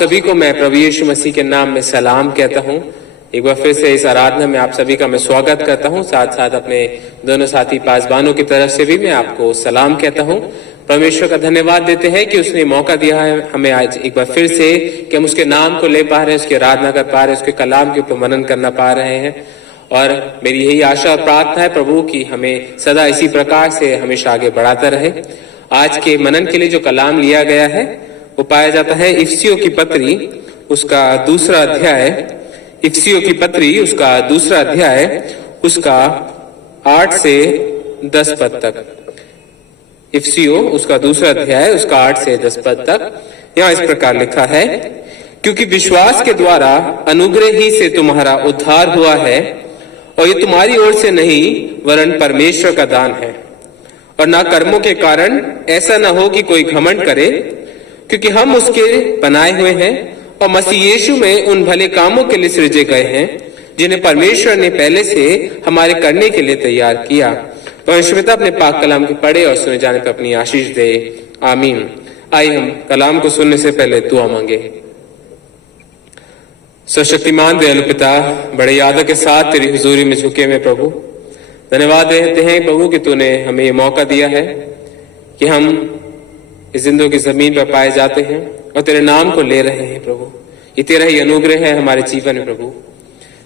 सभी को मैं प्रभु यीशु मसीह के नाम में सलाम कहता हूँ। एक बार फिर से इस आराधना में आप सभी का मैं स्वागत करता हूँ। साथ साथ अपने दोनों साथी पासबानों की तरफ से भी मैं आपको सलाम कहता हूँ। परमेश्वर का धन्यवाद देते हैं कि उसने मौका दिया है हमें आज एक बार फिर से कि हम उसके नाम को ले पा रहे हैं, उसकी आराधना कर पा रहे हैं, उसके कलाम के ऊपर मनन करना पा रहे हैं। और मेरी यही आशा और प्रार्थना है प्रभु की हमें सदा इसी प्रकार से हमेशा आगे बढ़ाता रहे। आज के मनन के लिए जो कलाम लिया गया है वो पाया जाता है इफिसियों की पत्री उसका दूसरा अध्याय, इफिसियों की पत्री उसका दूसरा अध्याय उसका 8 से 10 पद तक। इफिसियों उसका दूसरा अध्याय उसका 8 से 10 पद तक यहाँ इस प्रकार लिखा है, क्योंकि विश्वास के द्वारा अनुग्रह ही से तुम्हारा उद्धार हुआ है, और ये तुम्हारी ओर से नहीं वरन परमेश्वर का दान है, और ना कर्मों के कारण, ऐसा न हो कि कोई घमंड करे, क्योंकि हम उसके बनाए हुए हैं और मसीह यीशु में उन भले कामों के लिए सृजे गए हैं जिन्हें परमेश्वर ने पहले से हमारे करने के लिए तैयार किया। परमेश्वर पिता अपने पाक कलाम के पढ़े और सुने जाने पर अपनी आशीष दे, आमीन। आइए हम कलाम को सुनने से पहले दुआ मांगे। सर्वशक्तिमान दयालु पिता, बड़े यादों के साथ तेरी हुजूरी में झुके हुए प्रभु, धन्यवाद देते हैं प्रभु कि तूने हमें ये मौका दिया है कि हम इस जिंदगी की जमीन पर पाए जाते हैं और तेरे नाम को ले रहे हैं प्रभु। ये तेरा ही अनुग्रह है हमारे जीवन में प्रभु।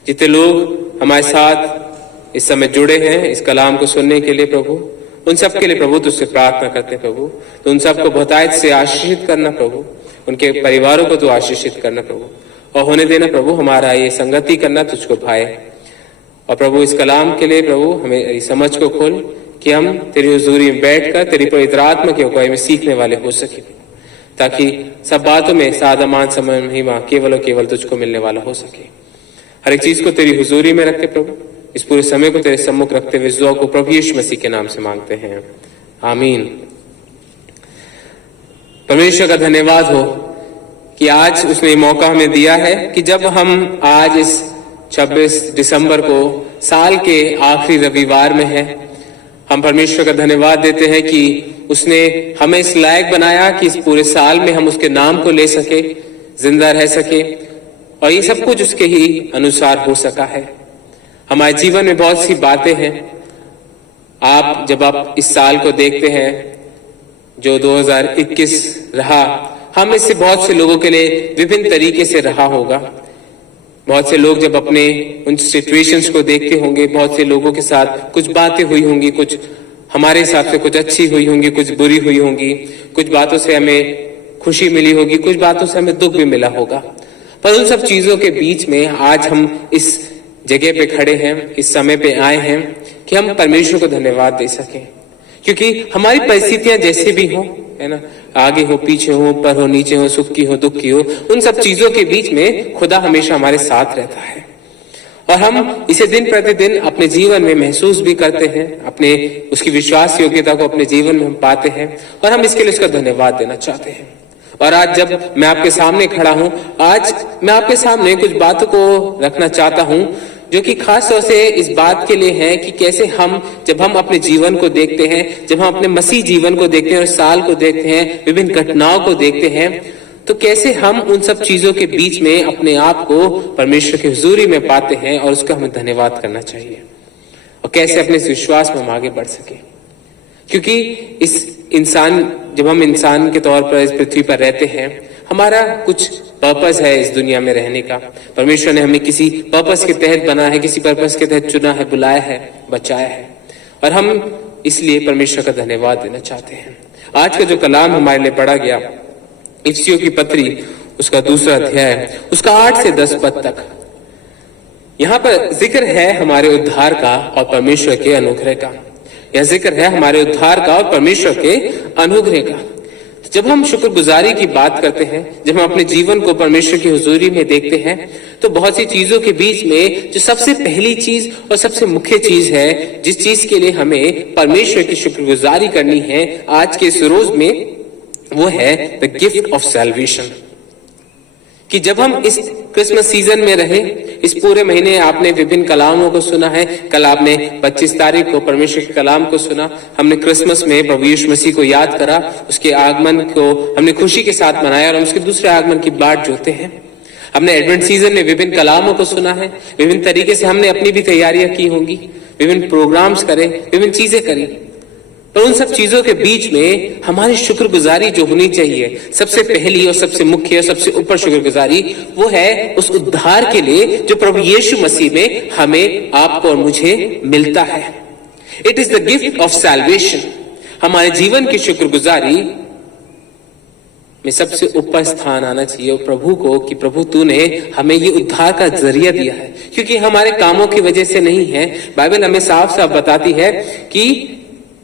जितने लोग हमारे साथ इस समय जुड़े हैं इस कलाम को सुनने के लिए प्रभु, उन सब के लिए प्रभु तुझसे प्रार्थना करते हैं प्रभु, तो उन सबको बहुतायत से आशीषित करना प्रभु, उनके परिवारों को तो आशीषित करना प्रभु, और होने देना प्रभु हमारा ये संगति करना तुझको भाए। और प्रभु इस कलाम के लिए प्रभु हमें समझ को खोल कि हम तेरी हुजूरी में बैठकर तेरी पवित्र आत्मा के अगुवाई में सीखने वाले हो सके, ताकि सब बातों में सादा मान समय महिमा केवल और केवल तुझको मिलने वाला हो सके। हर एक चीज को तेरी हुजूरी में रख के प्रभु इस पूरे समय को तेरे सम्मुख रखते हुए इस दुआ को प्रभु यीशु मसीह के नाम से मांगते हैं, आमीन। परमेश्वर का धन्यवाद हो कि आज उसने मौका हमें दिया है कि जब हम आज इस 26 दिसंबर को साल के आखिरी रविवार में है, हम परमेश्वर का धन्यवाद देते हैं कि उसने हमें इस लायक बनाया कि इस पूरे साल में हम उसके नाम को ले सके, जिंदा रह सके, और ये सब कुछ उसके ही अनुसार हो सका है। हमारे जीवन में बहुत सी बातें हैं। जब आप इस साल को देखते हैं जो 2021 रहा, हम इससे बहुत से लोगों के लिए विभिन्न तरीके से रहा होगा। बहुत से लोग जब अपने उन सिचुएशंस को देखते होंगे, बहुत से लोगों के साथ कुछ बातें हुई होंगी, कुछ हमारे हिसाब से कुछ अच्छी हुई होंगी, कुछ बुरी हुई होंगी, कुछ बातों से हमें खुशी मिली होगी, कुछ बातों से हमें दुख भी मिला होगा। पर उन सब चीजों के बीच में आज हम इस जगह पे खड़े हैं, इस समय पे आए हैं कि हम परमेश्वर को धन्यवाद दे सकें, क्योंकि हमारी परिस्थितियां जैसे भी हो, है ना, आगे हो, पीछे हो, ऊपर हो, नीचे हो, सुख की हो, दुख की हो, उन सब चीजों के बीच में खुदा हमेशा हमारे साथ रहता है। और हम इसे दिन प्रतिदिन अपने जीवन में महसूस भी करते हैं, अपने उसकी विश्वास योग्यता को अपने जीवन में हम पाते हैं, और हम इसके लिए उसका धन्यवाद देना चाहते हैं। और आज जब मैं आपके सामने खड़ा हूं, आज मैं आपके सामने कुछ बातों को रखना चाहता हूं जो कि खास तौर से इस बात के लिए है कि कैसे जब हम अपने जीवन को देखते हैं, जब हम अपने मसीह जीवन को देखते हैं और साल को देखते हैं, विभिन्न घटनाओं को देखते हैं, तो कैसे हम उन सब चीजों के बीच में अपने आप को परमेश्वर की हुजूरी में पाते हैं, और उसका हमें धन्यवाद करना चाहिए, और कैसे अपने इस विश्वास में हम आगे बढ़ सके। क्योंकि जब हम इंसान के तौर पर इस पृथ्वी पर रहते हैं, हमारा कुछ पर्पस है इस दुनिया में रहने का। परमेश्वर ने हमें किसी पर्पस के तहत बना है, किसी पर्पस के तहत चुना है, बुलाया है, बचाया है, और हम इसलिए परमेश्वर का धन्यवाद देना चाहते हैं। आज का जो कलाम हमारे लिए पढ़ा गया इफिसियों की पत्री उसका दूसरा अध्याय उसका 8 से 10 पद तक, यहाँ पर जिक्र है हमारे उद्धार का और परमेश्वर के अनुग्रह का। यह जिक्र है हमारे उद्धार का और परमेश्वर के अनुग्रह का। जब हम शुक्रगुजारी की बात करते हैं, जब हम अपने जीवन को परमेश्वर की हुजूरी में देखते हैं, तो बहुत सी चीजों के बीच में जो सबसे पहली चीज और सबसे मुख्य चीज है, जिस चीज के लिए हमें परमेश्वर की शुक्रगुजारी करनी है आज के इस रोज में, वो है द गिफ्ट ऑफ सैल्वेशन। कि जब हम इस क्रिसमस सीजन में रहे, इस पूरे महीने आपने विभिन्न कलामों को सुना है। कल आपने 25 तारीख को परमेश्वर के कलाम को सुना। हमने क्रिसमस में प्रभु यीशु मसीह को याद करा, उसके आगमन को हमने खुशी के साथ मनाया और हम उसके दूसरे आगमन की बाट जोते हैं। हमने एडवेंट सीजन में विभिन्न कलामों को सुना है, विभिन्न तरीके से हमने अपनी भी तैयारियां की होंगी, विभिन्न प्रोग्राम्स करे, विभिन्न चीजें करी। पर उन सब चीजों के बीच में हमारी शुक्रगुजारी जो होनी चाहिए, सबसे पहली और सबसे मुख्य और सबसे ऊपर शुक्रगुजारी, वो है उस उद्धार के लिए जो प्रभु यीशु मसीह में हमें, आपको और मुझे मिलता है। It is the gift of salvation. हमारे जीवन की शुक्रगुजारी में सबसे ऊपर स्थान आना चाहिए प्रभु को, कि प्रभु तूने हमें ये उद्धार का जरिया दिया है, क्योंकि हमारे कामों की वजह से नहीं है। बाइबल हमें साफ साफ बताती है कि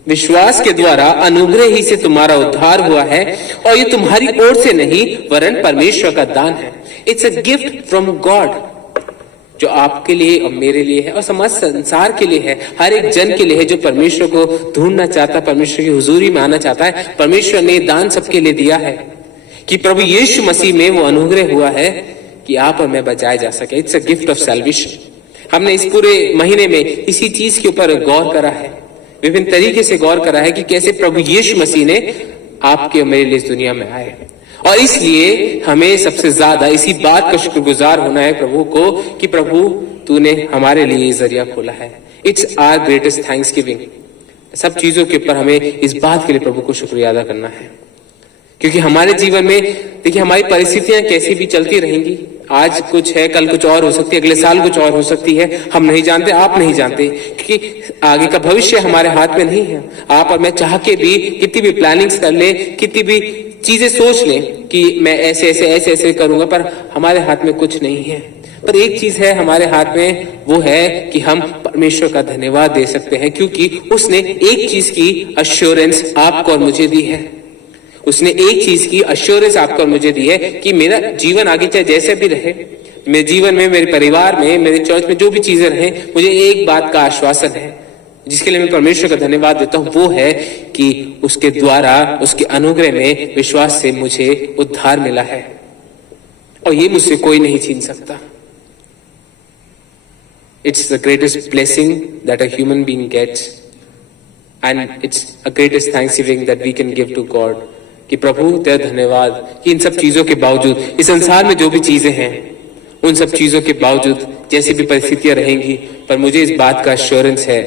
विश्वास के द्वारा अनुग्रह ही से तुम्हारा उद्धार हुआ है, और ये तुम्हारी ओर से नहीं वरन परमेश्वर का दान है। It's a gift from God, जो आपके लिए और मेरे लिए है और समाज संसार के लिए है, हर एक जन के लिए है जो परमेश्वर को ढूंढना चाहता है, परमेश्वर की हुजूरी में आना चाहता है। परमेश्वर ने दान सबके लिए दिया है कि प्रभु यीशु मसीह में वो अनुग्रह हुआ है कि आप और मैं बचाए जा सके। It's a gift of salvation. हमने इस पूरे महीने में इसी चीज के ऊपर गौर करा है, विभिन्न तरीके से गौर करा है कि कैसे प्रभु यीशु मसीह ने आपके और मेरे लिए इस दुनिया में आए, और इसलिए हमें सबसे ज्यादा इसी बात का शुक्रगुजार होना है प्रभु को कि प्रभु तूने हमारे लिए जरिया खोला है। It's our greatest thanksgiving. सब चीजों के ऊपर हमें इस बात के लिए प्रभु को शुक्रिया अदा करना है, क्योंकि हमारे जीवन में देखिए हमारी परिस्थितियां कैसी भी चलती रहेंगी। आज कुछ है, कल कुछ और हो सकती है, अगले साल कुछ और हो सकती है। हम नहीं जानते, आप नहीं जानते, क्योंकि आगे का भविष्य हमारे हाथ में नहीं है। आप और मैं चाह के भी कितनी भी प्लानिंग्स कर ले, कितनी भी चीजें सोच लें कि मैं ऐसे ऐसे ऐसे ऐसे करूंगा, पर हमारे हाथ में कुछ नहीं है। पर एक चीज है हमारे हाथ में, वो है कि हम परमेश्वर का धन्यवाद दे सकते हैं, क्योंकि उसने एक चीज की अश्योरेंस आपको और मुझे दी है। उसने एक चीज की अश्योरेंस आपको और मुझे दी है कि मेरा जीवन आगे चाहे जैसे भी रहे, मेरे जीवन में, मेरे परिवार में, मेरे चर्च में जो भी चीजें रहे, मुझे एक बात का आश्वासन है जिसके लिए मैं परमेश्वर का धन्यवाद देता हूं, वो है कि उसके द्वारा, उसके अनुग्रह में विश्वास से मुझे उद्धार मिला है, और ये मुझसे कोई नहीं छीन सकता। It's the greatest blessing that a human being gets, and it's a greatest thanksgiving that we can give to God, कि प्रभु तेरा धन्यवाद कि इन सब चीजों के बावजूद, इस संसार में जो भी चीजें हैं, उन सब चीजों के बावजूद, जैसी भी परिस्थितियां रहेंगी, पर मुझे इस बात का एश्योरेंस है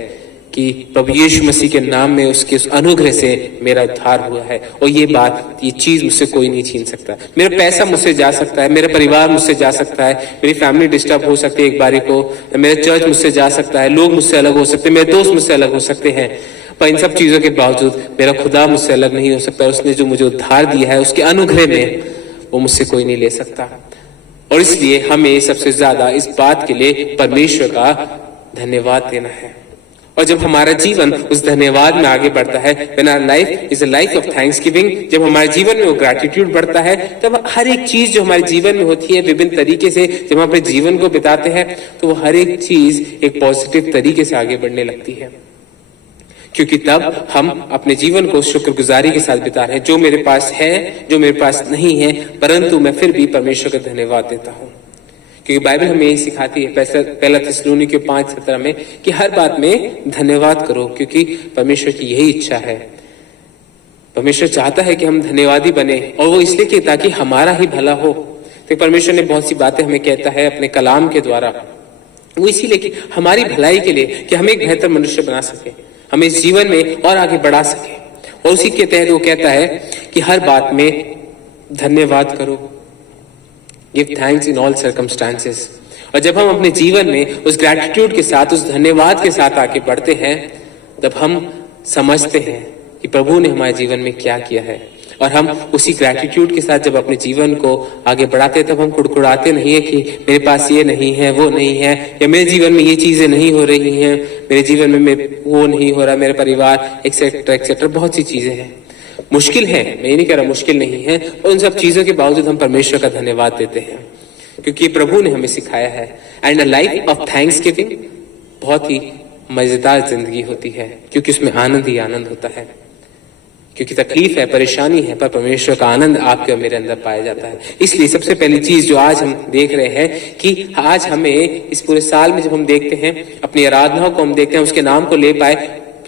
कि प्रभु यीशु मसीह के नाम में, उसके उस अनुग्रह से मेरा उद्धार हुआ है, और ये बात, ये चीज मुझसे कोई नहीं छीन सकता। मेरा पैसा मुझसे जा सकता है, मेरा परिवार मुझसे जा सकता है, मेरी फैमिली डिस्टर्ब हो सकती है एक बारी को, मेरा चर्च मुझसे जा सकता है, लोग मुझसे अलग हो सकते हैं, मेरे दोस्त मुझसे अलग हो सकते हैं, पर इन सब चीजों के बावजूद मेरा खुदा मुझसे अलग नहीं हो सकता। उसने जो मुझे उद्धार दिया है, उसके अनुग्रह में, वो मुझसे कोई नहीं ले सकता। और इसलिए हमें सबसे ज्यादा इस बात के लिए परमेश्वर का धन्यवाद देना है। और जब हमारा जीवन उस धन्यवाद में आगे बढ़ता है, when our life is a life of thanksgiving, जब हमारे जीवन में वो ग्रैटिट्यूड बढ़ता है, तब हर एक चीज जो हमारे जीवन में होती है विभिन्न तरीके से, जब हम अपने जीवन को बिताते हैं, तो वो हर एक चीज एक पॉजिटिव तरीके से आगे बढ़ने लगती है, क्योंकि तब हम अपने जीवन को शुक्रगुजारी के साथ बिता रहे हैं। जो मेरे पास है, जो मेरे पास नहीं है, परंतु मैं फिर भी परमेश्वर का धन्यवाद देता हूँ, क्योंकि बाइबल हमें यही सिखाती है, पहला थिस्सलुनीकियों 5:17 में, कि हर बात में धन्यवाद करो, क्योंकि परमेश्वर की यही इच्छा है। परमेश्वर चाहता है कि हम धन्यवादी बने, और वो इसलिए कि ताकि हमारा ही भला हो। तो परमेश्वर ने बहुत सी बातें हमें कहता है अपने कलाम के द्वारा, वो इसीलिए कि हमारी भलाई के लिए, कि हम एक बेहतर मनुष्य बना सके, हमें इस जीवन में और आगे बढ़ा सके। और उसी के तहत वो कहता है कि हर बात में धन्यवाद करो, give thanks in all circumstances. और जब हम अपने जीवन में उस ग्रैटिट्यूड के साथ, उस धन्यवाद के साथ आगे बढ़ते हैं, तब हम समझते हैं कि प्रभु ने हमारे जीवन में क्या किया है, और हम उसी ग्रैटिट्यूड के साथ जब अपने जीवन को आगे बढ़ाते हैं, तब हम कुड़कुड़ाते नहीं है कि मेरे पास ये नहीं है, वो नहीं है, या मेरे जीवन में ये चीजें नहीं हो रही हैं, मेरे जीवन में वो नहीं हो रहा, मेरे परिवार एक्सेट्रा एक्सेट्रा, बहुत सी चीजें हैं। मुश्किल है, मैं ये नहीं कह रहा मुश्किल नहीं है, और उन सब चीजों के बावजूद हम परमेश्वर का धन्यवाद देते हैं, क्योंकि प्रभु ने हमें सिखाया है। And a life of Thanksgiving बहुत ही मजेदार जिंदगी होती है, क्योंकि उसमें आनंद ही आनंद होता है। क्योंकि तकलीफ है, परेशानी है, पर परमेश्वर का आनंद आपके और मेरे अंदर पाया जाता है। इसलिए सबसे पहली चीज जो आज हम देख रहे हैं कि आज हमें इस पूरे साल में जब हम देखते हैं अपनी आराधनाओं को हम देखते हैं, उसके नाम को ले पाए,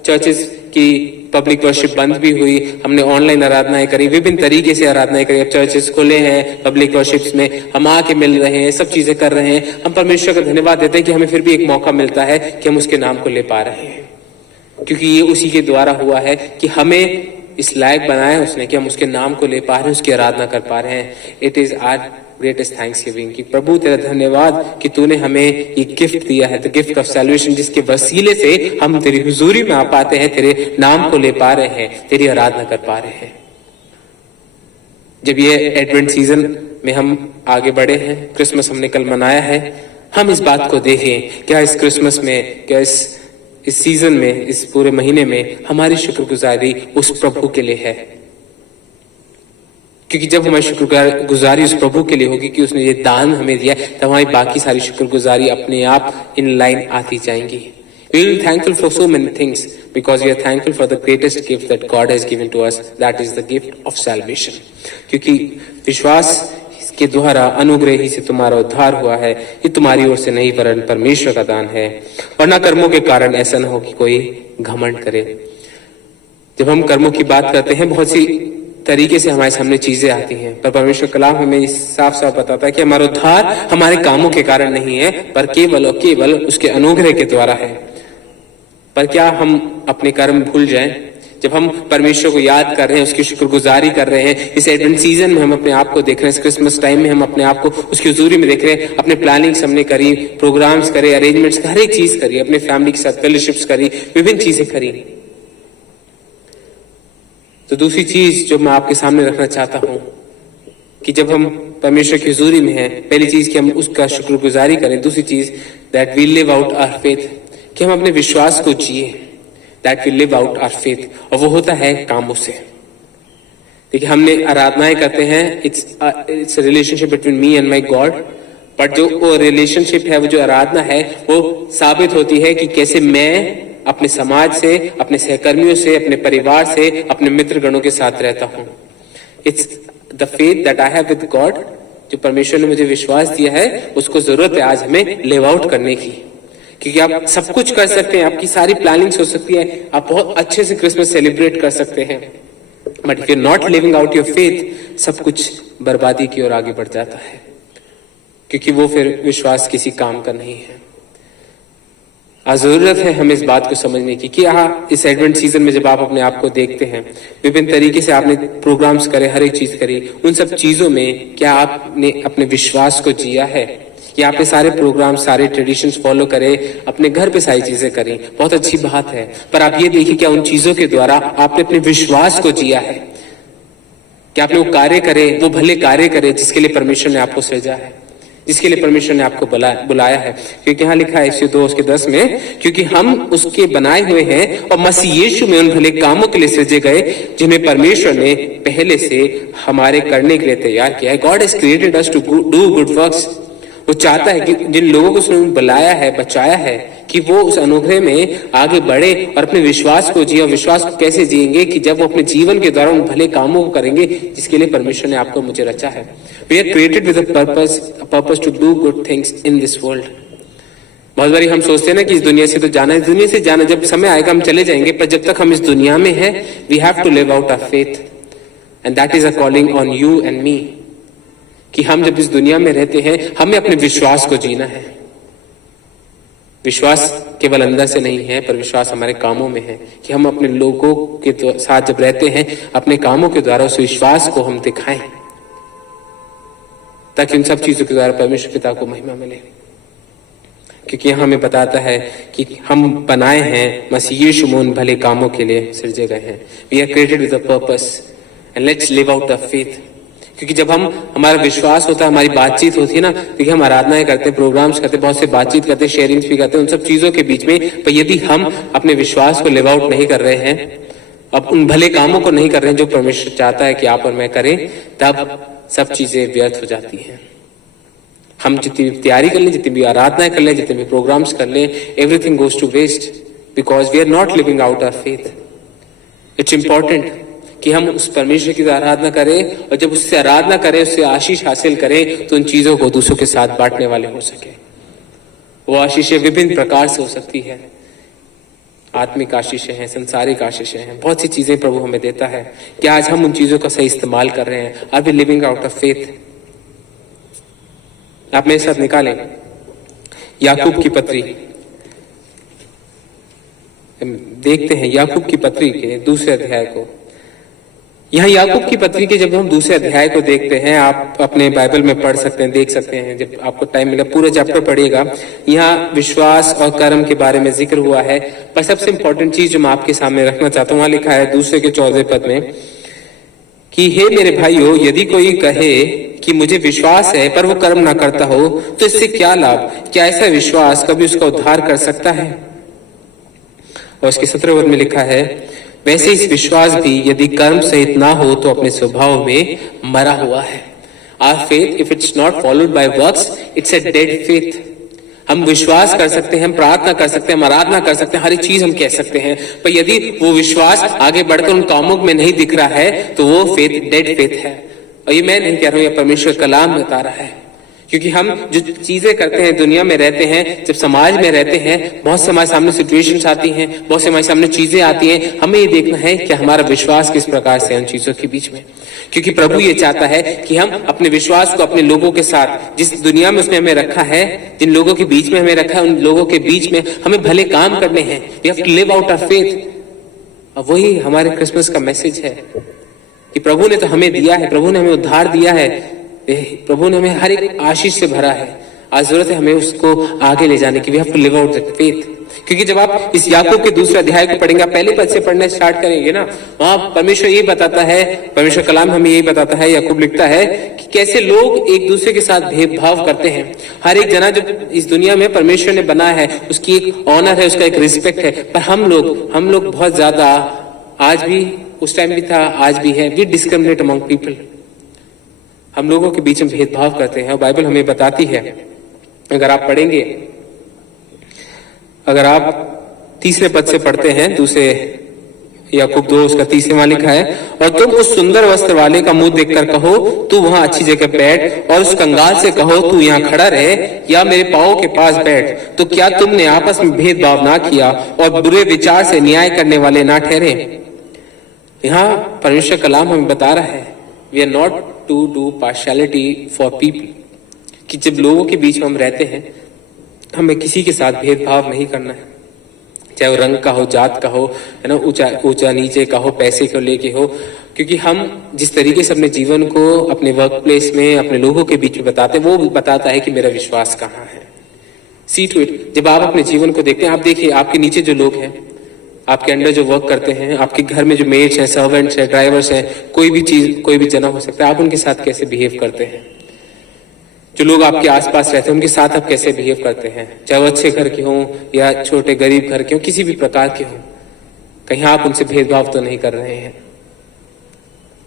चर्चेस की पब्लिक वर्शिप बंद भी हुई, हमने ऑनलाइन आराधनाएं करी, विभिन्न तरीके से आराधनाएं करी, अब चर्चेस खुले हैं, पब्लिक वर्शिप्स में हम आके मिल रहे हैं, सब चीजें कर रहे हैं। हम परमेश्वर का धन्यवाद देते हैं कि हमें फिर भी एक मौका मिलता है कि हम उसके नाम को ले पा रहे हैं, क्योंकि ये उसी के द्वारा हुआ है कि हमें इस लायक बनाया उसने कि हम उसके नाम को ले पा रहे हैं, उसकी आराधना कर पा रहे हैं। It is our greatest thanksgiving कि प्रभु तेरा धन्यवाद कि तूने हमें ये गिफ्ट दिया है, द गिफ्ट ऑफ सैल्वेशन, जिसके वसीले से हम तेरी हुजूरी में आ पाते हैं, तेरे नाम को ले पा रहे हैं, तेरी आराधना कर पा रहे हैं। जब ये एडवेंट सीजन में हम आगे बढ़े हैं, क्रिसमस हमने कल मनाया है, हम इस बात को देखें क्या इस क्रिसमस में, क्या इस सीजन में, इस पूरे महीने में हमारी शुक्रगुजारी उस प्रभु के लिए है। क्योंकि जब हमारी शुक्रगुजारी उस प्रभु के लिए होगी कि उसने ये दान हमें दिया, तब हमारी बाकी सारी शुक्रगुजारी अपने आप इन लाइन आती जाएंगी। We will be thankful for so many things because we are thankful for the greatest gift that God has given to us, that is the gift of salvation. क्योंकि विश्वास के द्वारा अनुग्रह ही से तुम्हारा उद्धार हुआ है, ये तुम्हारी ओर से नहीं वरन परमेश्वर का दान है, और न कर्मों के कारण ऐसा न हो कि कोई घमंड करे। जब हम कर्मों की बात करते हैं, बहुत सी तरीके से हमारे सामने चीजें आती हैं, पर परमेश्वर कलाम हमें साफ साफ बताता है कि हमारा उद्धार हमारे कामों के कारण नहीं है, पर केवल और केवल उसके अनुग्रह के द्वारा है। पर क्या हम अपने कर्म भूल जाएं? जब हम परमेश्वर को याद कर रहे हैं, उसकी शुक्रगुजारी कर रहे हैं, इस एडवेंट सीजन में हम अपने आप को देख रहे हैं, इस क्रिसमस टाइम में हम अपने आप को उसकी हुजूरी में देख रहे हैं, अपने प्लानिंग्स हमने करी, प्रोग्राम्स करे, अरेंजमेंट्स, हर एक चीज करी, अपने फैमिली के साथ फेलोशिप्स करी, विभिन्न चीजें करी। तो दूसरी चीज जो मैं आपके सामने रखना चाहता हूं कि जब हम परमेश्वर की हुजूरी में हैं, पहली चीज कि हम उसका शुक्रगुजारी करें, दूसरी चीज that we live out our faith, कि हम अपने विश्वास को जिए, that we live out our faith, और वो होता है कामों से। देखिए, हमने आराधनाएं करते हैं, it's relationship between me and my God, but जो वो रिलेशनशिप है, वो जो आराधना है, वो साबित होती है कि कैसे मैं अपने समाज से, अपने सहकर्मियों से, अपने परिवार से, अपने मित्र गणों के साथ रहता हूं। It's the faith that I have with God, जो परमेश्वर ने मुझे विश्वास दिया है, उसको जरूरत है आज हमें लिव आउट करने की। क्योंकि आप सब कुछ कर सकते हैं, आपकी सारी प्लानिंग्स हो सकती है, आप बहुत अच्छे से क्रिसमस सेलिब्रेट कर सकते हैं, but if you are not living out your faith, सब कुछ बर्बादी की ओर आगे बढ़ जाता है, क्योंकि वो फिर विश्वास किसी काम का नहीं है। आज जरूरत है हमें इस बात को समझने की कि इस एडवेंट सीजन में जब आप अपने आप को देखते हैं, विभिन्न तरीके से आपने प्रोग्राम्स करे, हर एक चीज करी, उन सब चीजों में क्या आपने अपने विश्वास को जिया है? या आपने सारे प्रोग्राम, सारे ट्रेडिशंस फॉलो करे, अपने घर पे सारी चीजें करी, बहुत अच्छी बात है, पर आप ये देखिए क्या उन चीजों के द्वारा आपने अपने विश्वास को जिया है? क्या आपने वो कार्य करे, वो भले कार्य करे जिसके लिए परमेश्वर ने आपको सृजा है, जिसके लिए परमेश्वर ने आपको बुलाया है? क्योंकि यहाँ लिखा है Efesiयों 2:10 में, क्योंकि हम उसके बनाए हुए हैं और मसीह यीशु में उन भले कामों के लिए सृजे गए जिन्हें परमेश्वर ने पहले से हमारे करने के लिए तैयार किया है। God has created us to do good works. वो चाहता है कि जिन लोगों को उसने बुलाया है, बचाया है, कि वो उस अनुग्रह में आगे बढ़े और अपने विश्वास को जिए। और विश्वास को कैसे जिएंगे? कि जब वो अपने जीवन के द्वारा उन भले कामों को करेंगे जिसके लिए परमेश्वर ने आपको मुझे रचा है। We are created with a purpose to do good things in this world. बहुत बारी हम सोचते हैं ना कि इस दुनिया से तो जाना है, दुनिया से जाना, जब समय आएगा हम चले जाएंगे, पर जब तक हम इस दुनिया में हैं, we have to live out our faith, and that is a calling on you and me. कि हम जब इस दुनिया में रहते हैं, हमें अपने विश्वास को जीना है। विश्वास केवल अंदर से नहीं है, पर विश्वास हमारे कामों में है, कि हम अपने लोगों के साथ जब रहते हैं, अपने कामों के द्वारा उस विश्वास को हम दिखाएं, ताकि उन सब चीजों के द्वारा परमेश्वर पिता को महिमा मिले। क्योंकि यहाँ हमें बताता है कि हम बनाए हैं मसीह यीशु में उन भले कामों के लिए सृजे गए हैं। We are created with a purpose and let's live out a faith. क्योंकि जब हमारा विश्वास होता है, हमारी बातचीत होती है ना, देखिए हम आराधनाएं करते हैं, प्रोग्राम्स करते हैं, बहुत से बातचीत करते हैं, शेयरिंग्स भी करते हैं, उन सब चीजों के बीच में, पर यदि हम अपने विश्वास को लिव आउट नहीं कर रहे हैं, अब उन भले कामों को नहीं कर रहे हैं जो परमेश्वर चाहता है कि आप और मैं करें, तब सब चीजें व्यर्थ हो जाती हैं। हम जितनी भी तैयारी कर लें, जितनी भी आराधनाएं कर लें, जितने भी प्रोग्राम्स कर लें, everything goes to waste because we are not living out our faith. It's important कि हम उस परमेश्वर की आराधना करें, और जब उससे आराधना करें, उससे आशीष हासिल करें, तो उन चीजों को दूसरों के साथ बांटने वाले हो सके। वो आशीषें विभिन्न प्रकार से हो सकती है, आत्मिक आशीषें हैं, संसारिक आशीषें हैं, बहुत सी चीजें प्रभु हमें देता है। कि आज हम उन चीजों का सही इस्तेमाल कर रहे हैं? Are we living out of faith? आप मेरे साथ निकालें याकूब की पत्री, देखते हैं याकूब की पत्री के दूसरे अध्याय को। यहाँ याकूब की पत्री के जब हम दूसरे अध्याय को देखते हैं, आप अपने बाइबल में पढ़ सकते हैं, देख सकते हैं, जब आपको टाइम मिला पूरा चैप्टर पढ़िएगा। यहाँ विश्वास और कर्म के बारे में जिक्र हुआ है, पर सबसे इंपॉर्टेंट चीज जो मैं आपके सामने रखना चाहता हूँ, वहां लिखा है दूसरे के 14 पद में कि हे मेरे भाइयों, यदि कोई कहे कि मुझे विश्वास है पर वो कर्म ना करता हो, तो इससे क्या लाभ? क्या ऐसा विश्वास कभी उसका उद्धार कर सकता है? और उसके 17 पद में लिखा है, वैसे इस विश्वास भी यदि कर्म सहित ना हो तो अपने स्वभाव में मरा हुआ है। Our faith, if it's not followed by works, it's a dead faith. हम विश्वास कर सकते हैं, हम प्रार्थना कर सकते हैं, हम आराधना कर सकते हैं, हर एक चीज हम कह सकते हैं, पर यदि वो विश्वास आगे बढ़कर उन कामों में नहीं दिख रहा है, तो वो फेथ डेड फेथ है। और ये मैं नहीं कह रहा हूं, ये परमेश्वर कलाम बता रहा है। क्योंकि हम जो चीजें करते हैं, दुनिया में रहते हैं, जब समाज में रहते हैं, बहुत से हमारे सामने सिचुएशंस आती हैं, बहुत से हमारे सामने चीजें आती हैं, हमें ये देखना है कि हमारा विश्वास किस प्रकार से है उन चीजों के बीच में। क्योंकि प्रभु ये चाहता है कि हम अपने विश्वास को अपने लोगों के साथ, जिस दुनिया में उसने हमें रखा है, जिन लोगों के बीच में हमें रखा है, उन लोगों के बीच में हमें भले काम करने हैं। We have to live out of faith. और वही हमारे क्रिसमस का मैसेज है कि प्रभु ने तो हमें दिया है, प्रभु ने हमें उद्धार दिया है, प्रभु ने हमें हर एक आशीष से भरा है। आज जरूरत है हमें उसको आगे ले जाने की। We have to live out the faith. क्योंकि जब आप इस याकूब के दूसरे अध्याय को पढ़ेंगे, पहले पद से पढ़ना स्टार्ट करेंगे ना, वहां परमेश्वर ये बताता है, परमेश्वर कलाम हमें यही बताता है, याकूब लिखता है कि कैसे लोग एक दूसरे के साथ भेदभाव करते हैं। हर एक जना जो इस दुनिया में परमेश्वर ने बनाया है, उसकी एक ऑनर है, उसका एक रिस्पेक्ट है, पर हम लोग बहुत ज्यादा, आज भी, उस टाइम भी था, आज भी है, वी डिस्क्रिमिनेट अमंग पीपल। हम लोगों के बीच में भेदभाव करते हैं। बाइबल हमें बताती है, अगर आप पढ़ेंगे, अगर आप 3 पद से पढ़ते हैं, दूसरे याकूब 2 उसका 3 लिखा है, और तुम उस सुंदर वस्त्र वाले का मुंह देखकर कहो तू वहां अच्छी जगह बैठ, और उस कंगाल से कहो तू यहाँ खड़ा रहे या मेरे पांव के पास बैठ। तो क्या तुमने आपस में भेदभाव ना किया और बुरे विचार से न्याय करने वाले ना ठहरे? यहाँ परमेश्वर कलाम हमें बता रहा है, we are not to do partiality for people, कि जब लोगों के बीच में हम रहते हैं, हमें किसी के साथ भेदभाव नहीं करना है, चाहे वो रंग का हो, जात का हो, है ना, ऊंचा नीचे का हो, पैसे को लेके हो। क्योंकि हम जिस तरीके से अपने जीवन को अपने वर्क प्लेस में, अपने लोगों के बीच में बताते हैं, वो बताता है कि मेरा विश्वास कहाँ है। सी टू इट। जब आप अपने जीवन को देखते हैं, आप देखिए आपके नीचे जो लोग हैं, आपके अंडर जो वर्क करते हैं, आपके घर में जो मेड्स हैं, सर्वेंट्स हैं, ड्राइवर्स हैं, कोई भी चीज, कोई भी जना हो सकता है, आप उनके साथ कैसे बिहेव करते हैं? जो लोग आपके आसपास रहते हैं, उनके साथ आप कैसे बिहेव करते हैं? चाहे वो अच्छे घर के हों या छोटे गरीब घर के हों, किसी भी प्रकार के हों, कहीं आप उनसे भेदभाव तो नहीं कर रहे हैं?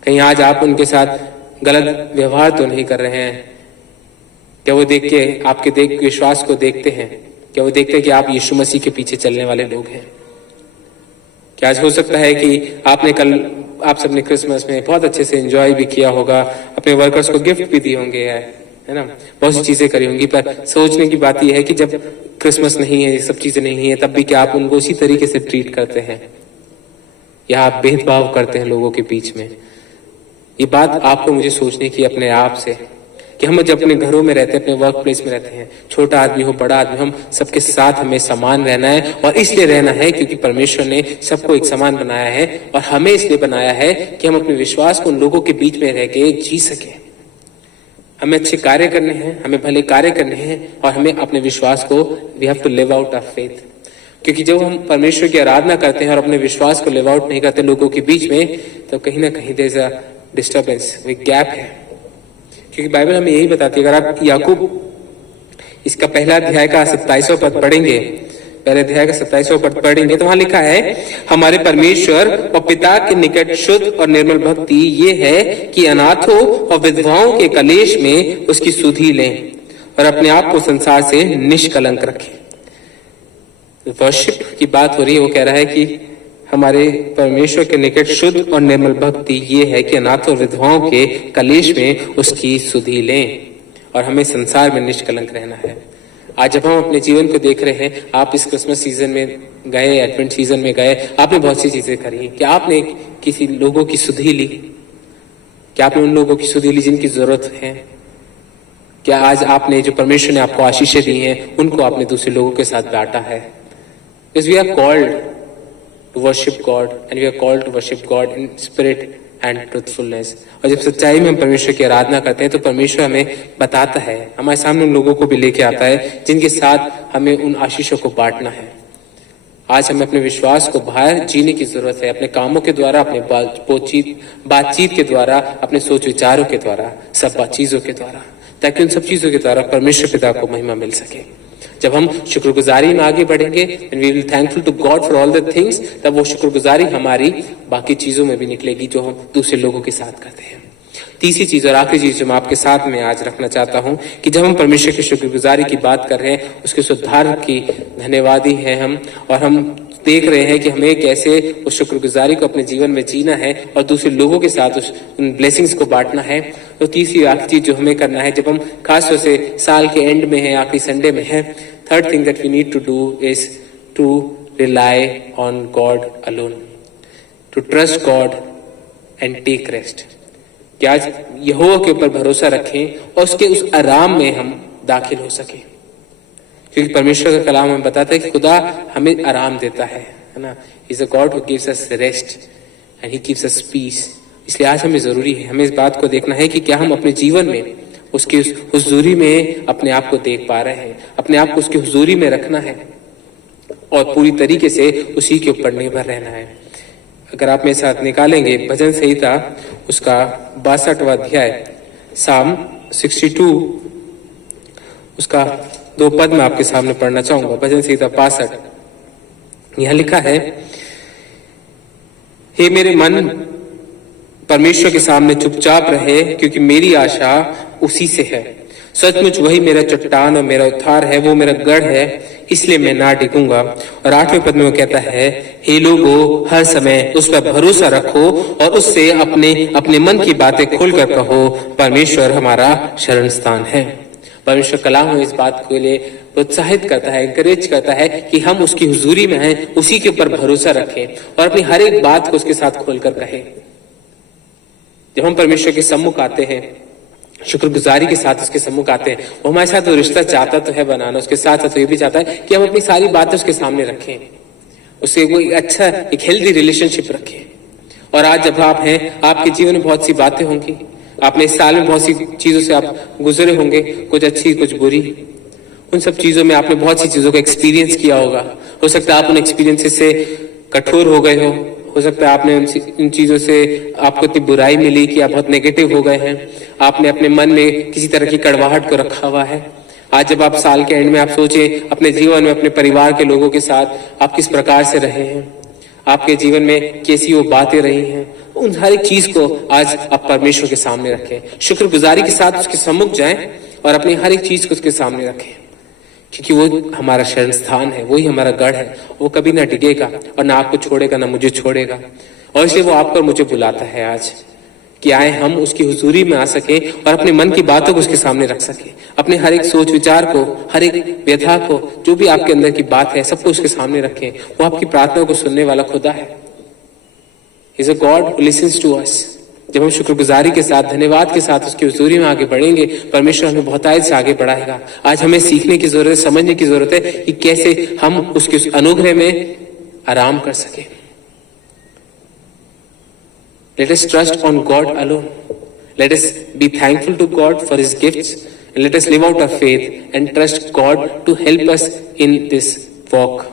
कहीं आज आप उनके साथ गलत व्यवहार तो नहीं कर रहे हैं? क्या वो देख के आपके विश्वास को देखते हैं? क्या वो देखते हैं कि आप यीशु मसीह के पीछे चलने वाले लोग हैं? क्या आज हो सकता है कि आप सबने क्रिसमस में बहुत अच्छे से एंजॉय भी किया होगा, अपने वर्कर्स को गिफ्ट भी दिए होंगे, है ना, बहुत सी चीजें करी होंगी, पर सोचने की बात यह है कि जब क्रिसमस नहीं है, ये सब चीजें नहीं है, तब भी क्या आप उनको उसी तरीके से ट्रीट करते हैं, या आप भेदभाव करते हैं लोगों के बीच में? ये बात आपको मुझे सोचने की अपने आप से, कि हम जब अपने घरों में रहते हैं, अपने वर्क प्लेस में रहते हैं, छोटा आदमी हो, बड़ा आदमी, हम सबके साथ हमें समान रहना है। और इसलिए रहना है क्योंकि परमेश्वर ने सबको एक समान बनाया है, और हमें इसलिए बनाया है कि हम अपने विश्वास को उन लोगों के बीच में रह के जी सके। हमें अच्छे कार्य करने हैं, हमें भले कार्य करने हैं, और हमें अपने विश्वास को, we have to live out of faith. क्योंकि जब हम परमेश्वर की आराधना करते हैं और अपने विश्वास को लिव आउट नहीं करते लोगों के बीच में, तो कहीं ना कहीं देयर इज अ डिस्टर्बेंस, एक गैप है। क्योंकि बाइबल हमें यही बताती है। अगर आप याकूब इसका पहला अध्याय का 27वां पद पढ़ेंगे, पहले अध्याय का 27वां पद पढ़ेंगे, तो वहां लिखा है, हमारे परमेश्वर और पिता के निकट शुद्ध और निर्मल भक्ति ये है कि अनाथों और विधवाओं के कलेश में उसकी सुधि लें और अपने आप को संसार से निष्कलंक रखें। वर्शिप की बात हो रही है, वो कह रहा है कि हमारे परमेश्वर के निकट शुद्ध और निर्मल भक्ति ये है कि अनाथ और विधवाओं के कलेश में उसकी सुधि लें और हमें संसार में निष्कलंक रहना है। आज जब हम अपने जीवन को देख रहे हैं, आप इस क्रिसमस सीजन में गए, एडवेंट सीजन में गए, आपने बहुत सी चीजें करी। क्या आपने किसी लोगों की सुधि ली? क्या आपने उन लोगों की सुधि ली जिनकी जरूरत है? क्या आज आपने जो परमेश्वर ने आपको आशीषें दी हैं उनको आपने दूसरे लोगों के साथ बांटा है? Because we are called to worship God and we are called to worship God in spirit and truthfulness. और जब सच्चाई में हम परमेश्वर की आराधना करते हैं तो परमेश्वर हमें बताता है, हमारे सामने उन लोगों को भी लेके आता है जिनके साथ हमें उन आशीषों को बांटना है। आज हमें अपने विश्वास को बाहर जीने की जरूरत है, अपने कामों के द्वारा, अपने बातचीत के द्वारा, अपने सोच विचारों के द्वारा, सब चीजों के द्वारा, ताकि उन सब चीजों के द्वारा परमेश्वर पिता को महिमा मिल सके। जब हम शुक्रगुजारी में आगे बढ़ेंगे, and we will thankful to God for all the things, तब वो शुक्रगुजारी हमारी बाकी चीजों में भी निकलेगी जो हम दूसरे लोगों के साथ करते हैं। तीसरी चीज और आखिरी चीज जो मैं आपके साथ में आज रखना चाहता हूं कि जब हम परमेश्वर की शुक्रगुजारी की बात कर रहे हैं, उसके सुधार की धन्यवादी हैं हम, और हम देख रहे हैं कि हमें कैसे उस शुक्रगुजारी को अपने जीवन में जीना है और दूसरे लोगों के साथ उन ब्लेसिंग्स को बांटना है। तो तीसरी आखिरी चीज जो हमें करना है जब हम खास तौर से साल के एंड में है, आखिरी संडे में है, third thing that we need to do is to rely on God alone, to trust God and take rest. कि आज यहोवा के ऊपर भरोसा रखें और उसके उस आराम में हम दाखिल हो सकें, क्योंकि परमेश्वर का कलाम हमें बताता है कि खुदा हमें आराम देता है ना। Is a God who gives us rest and he gives us piece. इसलिए आज हमें जरूरी है, हमें इस बात को देखना है कि क्या हम अपने जीवन में उसकी हुजूरी में अपने आप को देख पा रहे हैं, अपने आप को उसकी हुजूरी में रखना है और पूरी तरीके से उसी के ऊपर निर्भर रहना है। अगर आप मेरे साथ निकालेंगे भजन संहिता उसका 62वां अध्याय, साम 62 उसका 2 पद में आपके सामने पढ़ना चाहूंगा। भजन संहिता 62, यहां लिखा है, हे मेरे मन परमेश्वर के सामने चुपचाप रहे, क्योंकि मेरी आशा उसी से है। सचमुच वही मेरा चट्टान और मेरा उद्धार है, वो मेरा गढ़ है, इसलिए मैं ना डिगूंगा। और 8वें पद में वो कहता है, हे लोगों हर समय उस पर भरोसा रखो और उससे अपने मन की बातें खुलकर कहो, परमेश्वर हमारा शरण स्थान है। परमेश्वर कलाम में इस बात के लिए प्रोत्साहित करता है, एनकरेज करता है कि हम उसकी हुजूरी में हैं, उसी के ऊपर भरोसा रखें और अपनी हर एक बात को उसके साथ खोलकर कहें। जब हम परमेश्वर के सम्मुख आते हैं, शुक्रगुजारी के साथ उसके सम्मुख आते हैं, वो हमारे साथ वो रिश्ता चाहता तो है बनाना, उसके साथ साथ ये भी चाहता है कि हम अपनी सारी बातें उसके सामने रखें, उससे वो अच्छा एक हेल्दी रिलेशनशिप रखें। और आज जब आप हैं, आपके जीवन में बहुत सी बातें होंगी, आपने इस साल में बहुत सी चीजों से आप गुजरे होंगे, कुछ अच्छी कुछ बुरी। उन सब चीजों में आपने बहुत सी चीजों का एक्सपीरियंस किया होगा। हो सकता है आप उन एक्सपीरियंसेस से कठोर हो गए हो सकता है आपने इन चीजों से आपको इतनी बुराई मिली कि आप बहुत नेगेटिव हो गए हैं, आपने अपने मन में किसी तरह की कड़वाहट को रखा हुआ है। आज जब आप साल के एंड में आप सोचें अपने जीवन में अपने परिवार के लोगों के साथ आप किस प्रकार से रहे हैं, आपके जीवन में कैसी वो बातें रही हैं, उन हर एक चीज को आज आप परमेश्वर के सामने रखें, शुक्रगुजारी के साथ उसके सम्मुख जाएं और अपनी हर एक चीज को उसके सामने रखें, क्योंकि वो हमारा शरण स्थान है, वही हमारा गढ़ है। वो कभी ना डिगेगा और ना आपको छोड़ेगा ना मुझे छोड़ेगा। और इसलिए वो आपको और मुझे बुलाता है आज कि आए हम उसकी हुजूरी में आ सके और अपने मन की बातों को उसके सामने रख सके, अपने हर एक सोच विचार को, हर एक व्यथा को, जो भी आपके अंदर की बात है, सबको उसके सामने रखें। वो आपकी प्रार्थना को सुनने वाला खुदा है। Is a God who listens to us. जब हम शुक्रगुजारी के साथ, धन्यवाद के साथ उसकी हुजूरी में आगे बढ़ेंगे, परमेश्वर हमें बहुतायत से आगे बढ़ाएगा। आज हमें सीखने की जरूरत है, समझने की जरूरत है कि कैसे हम उसके उस अनुग्रह में आराम कर सके। Let us trust on God alone. Let us be thankful to God for His gifts, and let us live out our faith and trust God to help us in this walk.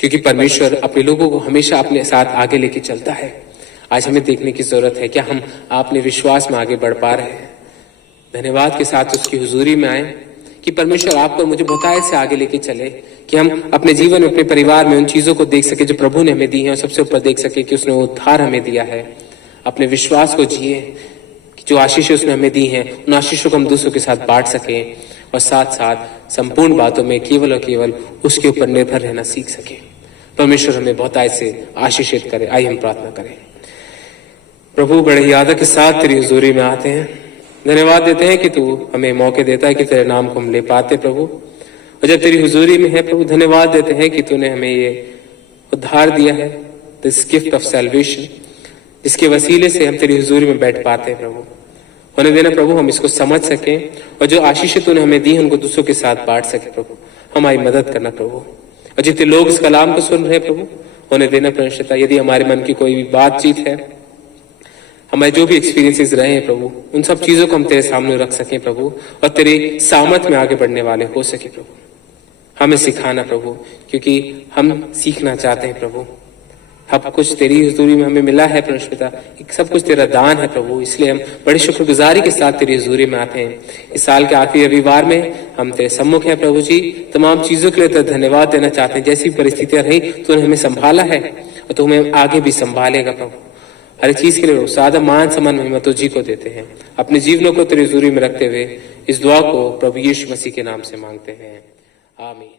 क्योंकि परमेश्वर अपने लोगों को हमेशा अपने साथ आगे लेके चलता है। आज हमें देखने की जरूरत है क्या हम अपने विश्वास में आगे बढ़ पा रहे हैं। धन्यवाद के साथ उसकी हुजूरी में आए कि परमेश्वर आपको मुझे बहुतायत से आगे लेके चले, कि हम अपने जीवन में, अपने परिवार में उन चीजों को देख सके जो प्रभु ने हमें दी है, और सबसे ऊपर देख सके कि उसने उद्धार हमें दिया है। अपने विश्वास को जिए कि जो आशीषें उसने हमें दी हैं, उन आशीषों को हम दूसरों के साथ बांट सके, और साथ साथ संपूर्ण बातों में केवल और केवल उसके ऊपर निर्भर रहना सीख सके। परमेश्वर हमें बहुतायत से आशीषित करे। आइए हम प्रार्थना करें। प्रभु, बड़े ही आदर के साथ तेरी हुजूरी में आते हैं, धन्यवाद देते हैं कि तू हमें मौके देता है कि तेरे नाम को हम ले पाते प्रभु। और जब तेरी हुजूरी में है प्रभु, धन्यवाद देते हैं कि तूने हमें ये उद्धार दिया है, दिस गिफ्ट ऑफ सैल्वेशन, जिसके वसीले से हम तेरी हुजूरी में बैठ पाते हैं प्रभु। होने देना प्रभु, हम इसको समझ सकें और जो आशीषें तूने हमें दी उनको दूसरों के साथ बांट सके प्रभु। हमारी मदद करना प्रभु। और जितने लोग इस कलाम को सुन रहे हैं प्रभु, होने देना परमेश्वर, यदि हमारे मन की कोई भी बातचीत है, हमारे जो भी एक्सपीरियंसेस रहे हैं प्रभु, उन सब चीजों को हम तेरे सामने रख सकें प्रभु, और तेरे सामर्थ में आगे बढ़ने वाले हो सके प्रभु। हमें सिखाना प्रभु, क्योंकि हम सीखना चाहते हैं प्रभु। सब कुछ तेरी हुजूरी में हमें मिला है परमेश्वर, सब कुछ तेरा दान है प्रभु। इसलिए हम बड़ी शुक्रगुजारी के साथ तेरी हुजूरी में आते हैं। इस साल के आखिरी रविवार में हम तेरे सम्मुख हैं प्रभु जी। तमाम चीजों के लिए तो धन्यवाद देना चाहते हैं। जैसी परिस्थितियां रही तूने हमें संभाला है और तू हमें आगे भी संभालेगा प्रभु। हर चीज के लिए सादा मान सम्मान महिमा तुझी को देते हैं। अपने जीवनों को तेरी हुजूरी में रखते हुए इस दुआ को प्रभु यीशु मसीह के नाम से मांगते हैं, आमीन।